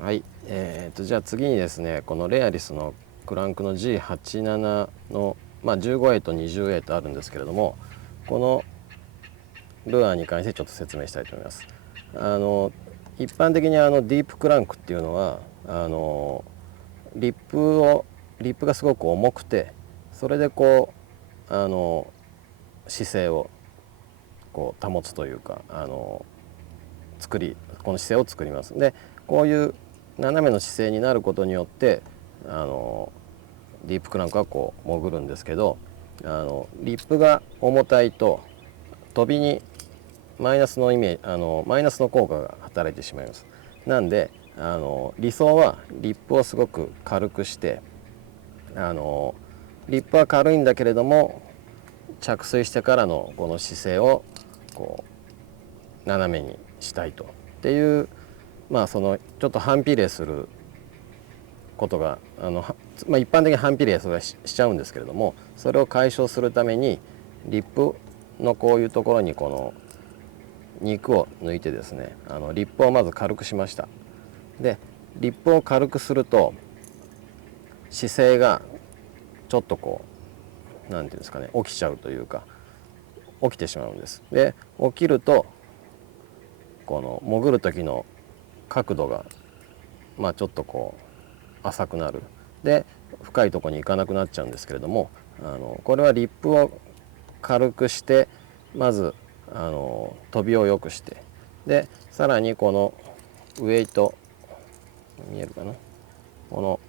はい、じゃあ次にですね、このレアリスのクランクの G87 の、15A と 20A とあるんですけれども、このルアーに関してちょっと説明したいと思います。一般的にディープクランクっていうのはリップをリップがすごく重くて、それでこう姿勢をこう保つというかこの姿勢を作ります。でこういう斜めの姿勢になることによってディープクランクはこう潜るんですけど、リップが重たいと飛びにマイナスのマイナスの効果が働いてしまいます。なんで理想はリップをすごく軽くしてリップは軽いんだけれども着水してからのこの姿勢をこう斜めにしたいとっていう、そのちょっと反比例することが一般的に反比例しちゃうんですけれども、それを解消するためにリップのこういうところにこの肉を抜いてですね、リップをまず軽くしました。でリップを軽くすると姿勢がちょっとこうなんていうんですかね、起きちゃうというか起きてしまうんです。で起きるとこの潜る時の角度がちょっとこう浅くなる。で深いところに行かなくなっちゃうんですけれども、これはリップを軽くしてまず飛びを良くして、でさらにこのウエイト見えるかな、この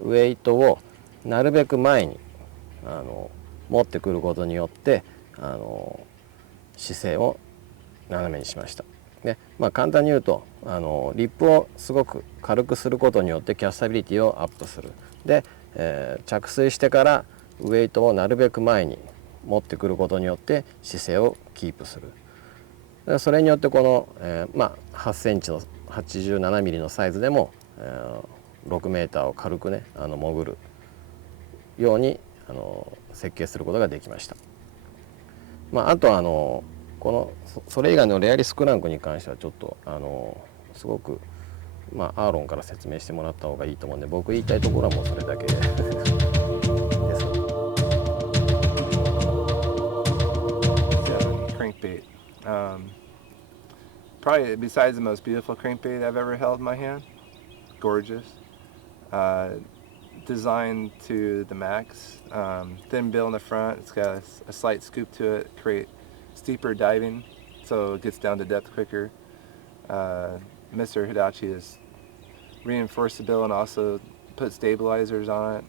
ウエイトをなるべく前に持ってくることによって姿勢を斜めにしました。で簡単に言うとリップをすごく軽くすることによってキャスタビリティをアップする。で、着水してからウエイトをなるべく前に持ってくることによって姿勢をキープする。それによってこの、8センチの87ミリのサイズでも、6メーターを軽くね潜るように設計することができました。あとこのそれ以外のレアリスクランクに関してはちょっとすごくアーロンから説明してもらった方がいいと思うんで、僕言いたいところはもうそれだけです。Crankbait. Probably besides the most beautiful crankbait I've ever held in my hand. Gorgeous. Designed to the max. Thin bill in the front. It's got a slight scoop to it. Create steeper diving, so it gets down to depth quicker. Mr. Adachi has reinforced the bill and also put stabilizers on it.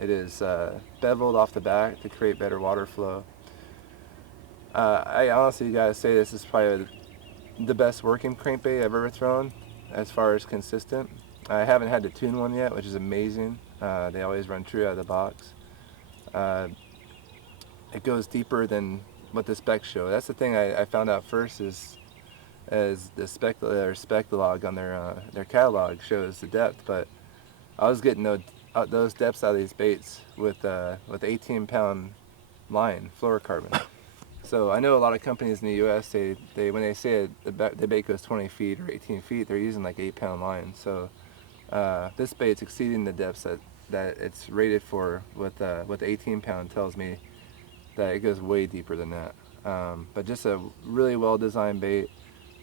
It is beveled off the back to create better water flow. I honestly gotta say this is probably the best working crankbait I've ever thrown as far as consistent. I haven't had to tune one yet, which is amazing. They always run true out of the box. It goes deeper than what the specs show. That's the thing I found out first is as the spec log on their catalog shows the depth, but I was getting those depths out of these baits with 18-pound line fluorocarbon. So I know a lot of companies in the U.S. They when they say the bait goes 20 feet or 18 feet, they're using like 8-pound line. So this bait's exceeding the depths that it's rated for with 18-pound tells me that it goes way deeper than that. But just a really well designed bait.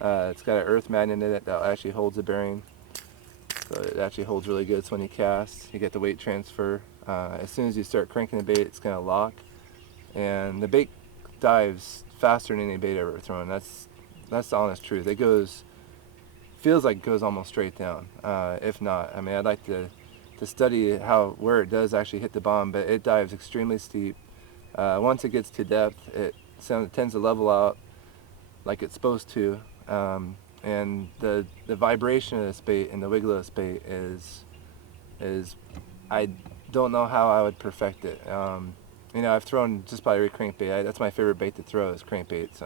It's got an earth magnet in it that actually holds the bearing. So it actually holds really good. So when you cast, you get the weight transfer. As soon as you start cranking the bait, it's going to lock. And the bait dives faster than any bait I've ever thrown. That's the honest truth. It feels like it goes almost straight down. If not, I mean, I'd like to study where it does actually hit the bottom, but it dives extremely steep. Once it gets to depth, it tends to level out like it's supposed to. And the vibration of this bait and the wiggle of this bait is I don't know how I would perfect it. I've thrown just about every crankbait. That's my favorite bait to throw is crankbaits.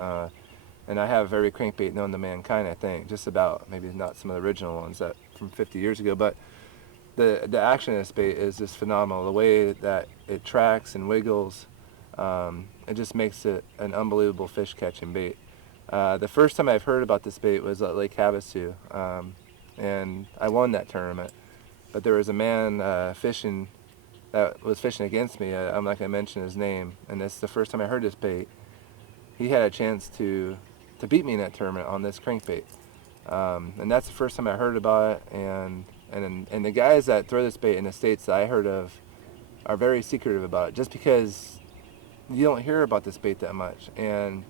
And I have every crankbait known to mankind, I think, just about. Maybe not some of the original ones that from 50 years ago, but the action of this bait is just phenomenal. The way that it tracks and wiggles, it just makes it an unbelievable fish catching bait. The first time I've heard about this bait was at Lake Havasu. and I won that tournament. But there was a man fishing that was fishing against me. I'm not going to mention his name, and this is the first time I heard this bait. He had a chance to beat me in that tournament on this crankbait, and that's the first time I heard about it. And the guys that throw this bait in the states that I heard of are very secretive about it, just because you don't hear about this bait that much.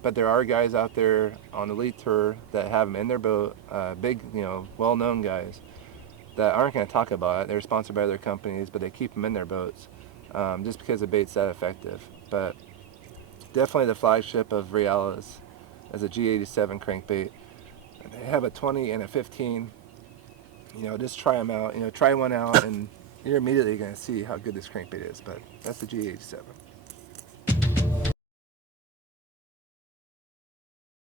But there are guys out there on the elite tour that have them in their boat, big, well-known guys that aren't going to talk about it. They're sponsored by other companies, but they keep them in their boats just because the bait's that effective. But definitely the flagship of Realis is a G87 crankbait. And they have a 20 and a 15. Just try them out. Try one out, and you're immediately going to see how good this crankbait is. But that's the G87.